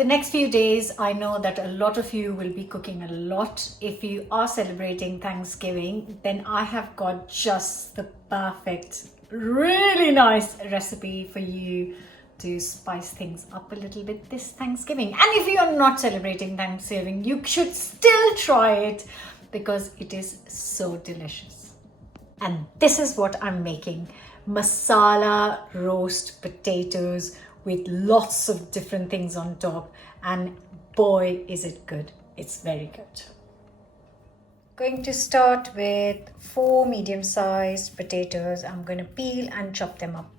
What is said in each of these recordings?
The next few days, I know that a lot of you will be cooking a lot. If you are celebrating Thanksgiving, then I have got just the perfect, really nice recipe for you to spice things up a little bit this Thanksgiving. And if you are not celebrating Thanksgiving, you should still try it because it is so delicious. And this is what I'm making: masala roast potatoes with lots of different things on top, and boy is it good. It's very good. Going to start with 4 medium-sized potatoes. I'm going to peel and chop them up.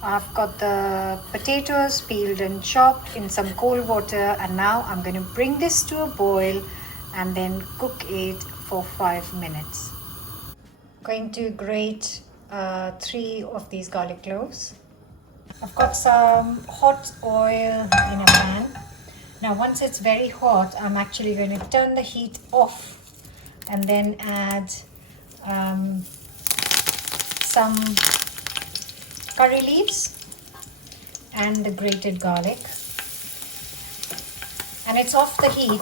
I've got the potatoes peeled and chopped in some cold water, and now I'm going to bring this to a boil and then cook it for 5 minutes. Going to grate 3 of these garlic cloves. I've got some hot oil in a pan. Now once it's very hot, I'm actually going to turn the heat off and then add some curry leaves and the grated garlic, and it's off the heat.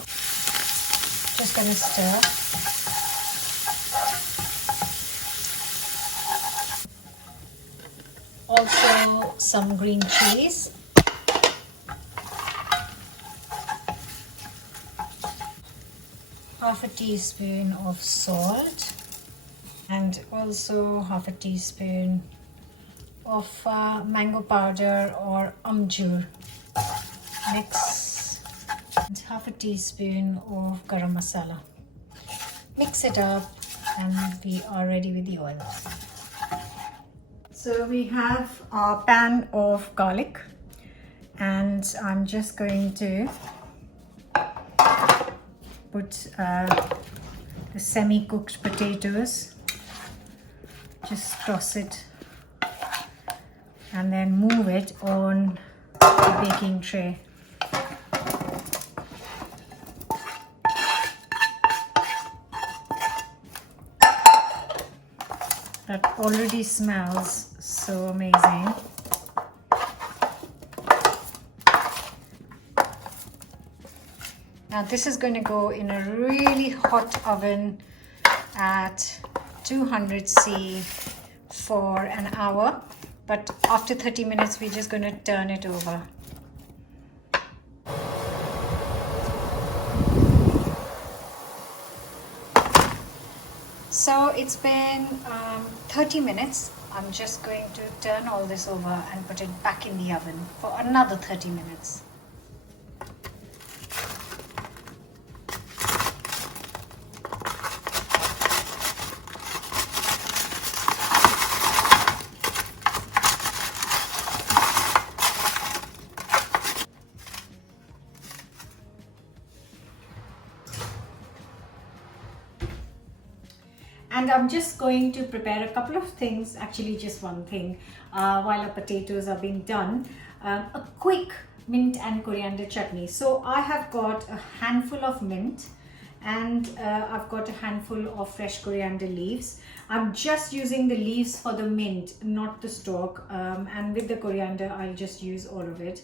Just going to stir. Also some green chilies, half a teaspoon of salt, and also half a teaspoon of mango powder or amchur. Mix, and half a teaspoon of garam masala. Mix it up and we are ready with the oil. So we have our pan of garlic, and I'm just going to put the semi-cooked potatoes, just toss it and then move it on the baking tray. That already smells so amazing. Now this is going to go in a really hot oven at 200°C for an hour. But after 30 minutes, we're just going to turn it over. So it's been 30 minutes. I'm just going to turn all this over and put it back in the oven for another 30 minutes. And I'm just going to prepare a couple of things, actually just one thing, while our potatoes are being done. A quick mint and coriander chutney. So I have got a handful of mint, and I've got a handful of fresh coriander leaves. I'm just using the leaves for the mint, not the stalk, and with the coriander I'll just use all of it.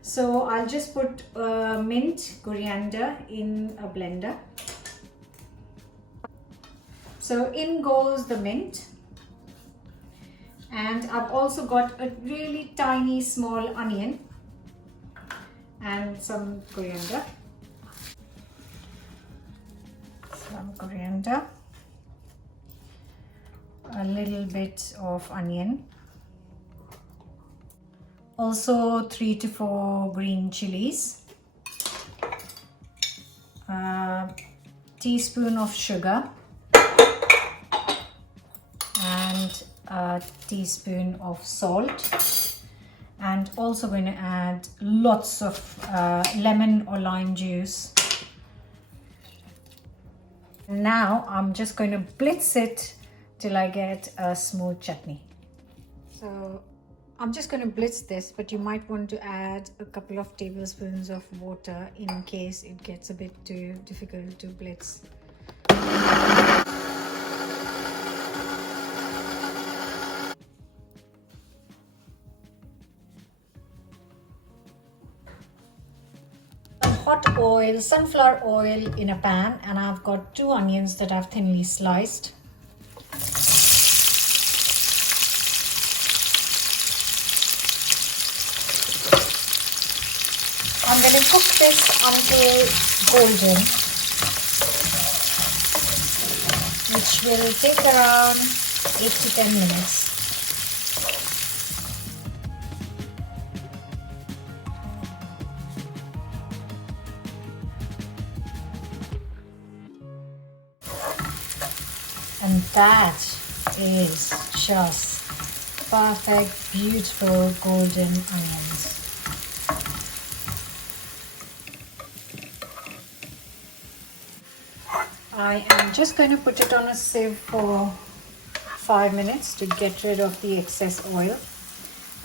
So I'll just put mint, coriander in a blender. So in goes the mint, and I've also got a really tiny small onion and some coriander. Some coriander, a little bit of onion, also 3 to 4 green chilies, a teaspoon of sugar, and a teaspoon of salt, and also going to add lots of lemon or lime juice. Now I'm just going to blitz it till I get a smooth chutney. So I'm just going to blitz this, but you might want to add a couple of tablespoons of water in case it gets a bit too difficult to blitz. Hot oil, sunflower oil in a pan, and I've got 2 onions that I've thinly sliced. I'm going to cook this until golden, which will take around 8 to 10 minutes. And that is just perfect, beautiful golden onions. I am just going to put it on a sieve for 5 minutes to get rid of the excess oil.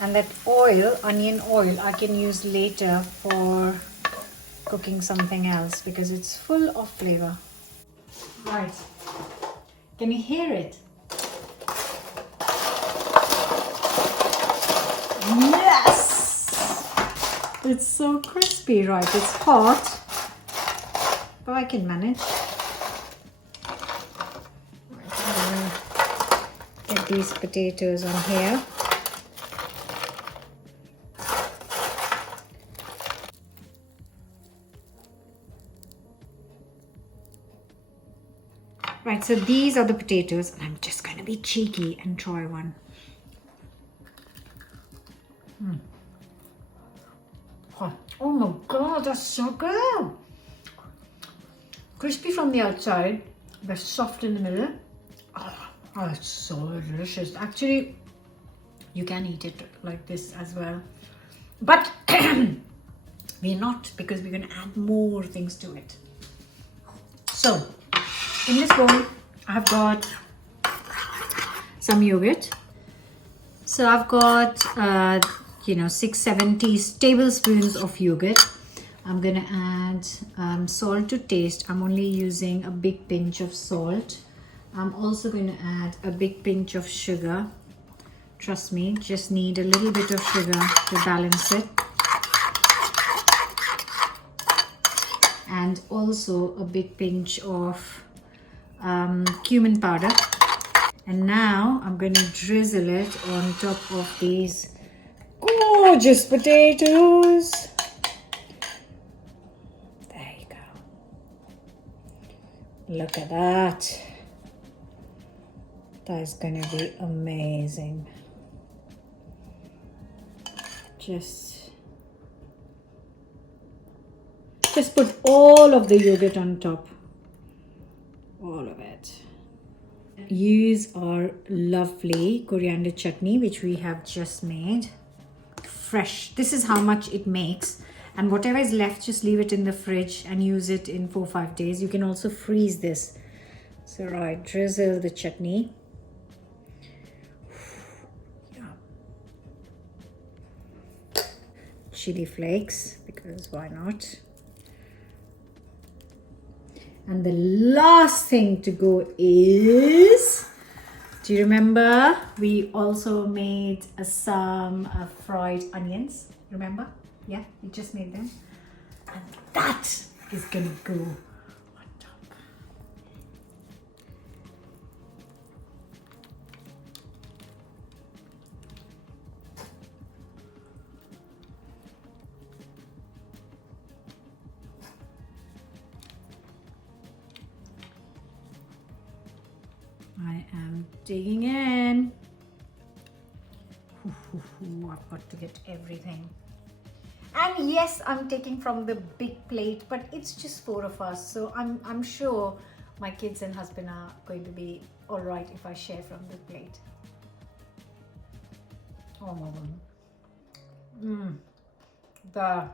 And that oil, onion oil, I can use later for cooking something else because it's full of flavor. Right. Can you hear it? Yes! It's so crispy, right? It's hot, but I can manage. Get these potatoes on here. Right, so these are the potatoes, and I'm just going to be cheeky and try one. Oh my god, that's so good! Crispy from the outside, but soft in the middle. Oh, it's so delicious. Actually, you can eat it like this as well. But we're not, because we're going to add more things to it. So, in this bowl, I've got some yogurt. So I've got, 6-7 tablespoons of yogurt. I'm gonna add salt to taste. I'm only using a big pinch of salt. I'm also going to add a big pinch of sugar. Trust me, just need a little bit of sugar to balance it. And also a big pinch of cumin powder. And now I'm going to drizzle it on top of these gorgeous potatoes. There you go. Look at that. That is going to be amazing. Just put all of the yogurt on top. All of it. Use our lovely coriander chutney, which we have just made. Fresh. This is how much it makes. And whatever is left, just leave it in the fridge and use it in 4-5 days. You can also freeze this. So right, drizzle the chutney. Chili flakes, because why not? And the last thing to go is, do you remember we also made some fried onions? Remember? Yeah, we just made them. And that is gonna go on top. I am digging in. I've got to get everything. And yes, I'm taking from the big plate, but it's just 4 of us. So I'm sure my kids and husband are going to be all right if I share from the plate. Oh my God.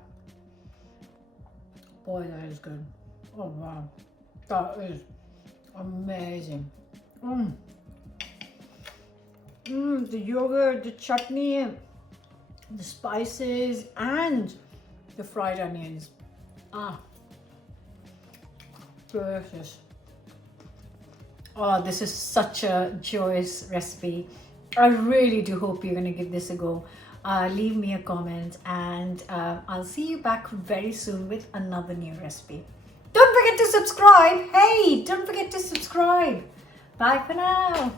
Boy, that is good. Oh wow. That is amazing. The yogurt, the chutney, the spices and the fried onions. Delicious. Oh, this is such a joyous recipe. I really do hope you're going to give this a go. Leave me a comment, and I'll see you back very soon with another new recipe. Don't forget to subscribe. Hey, don't forget to subscribe. Bye for now.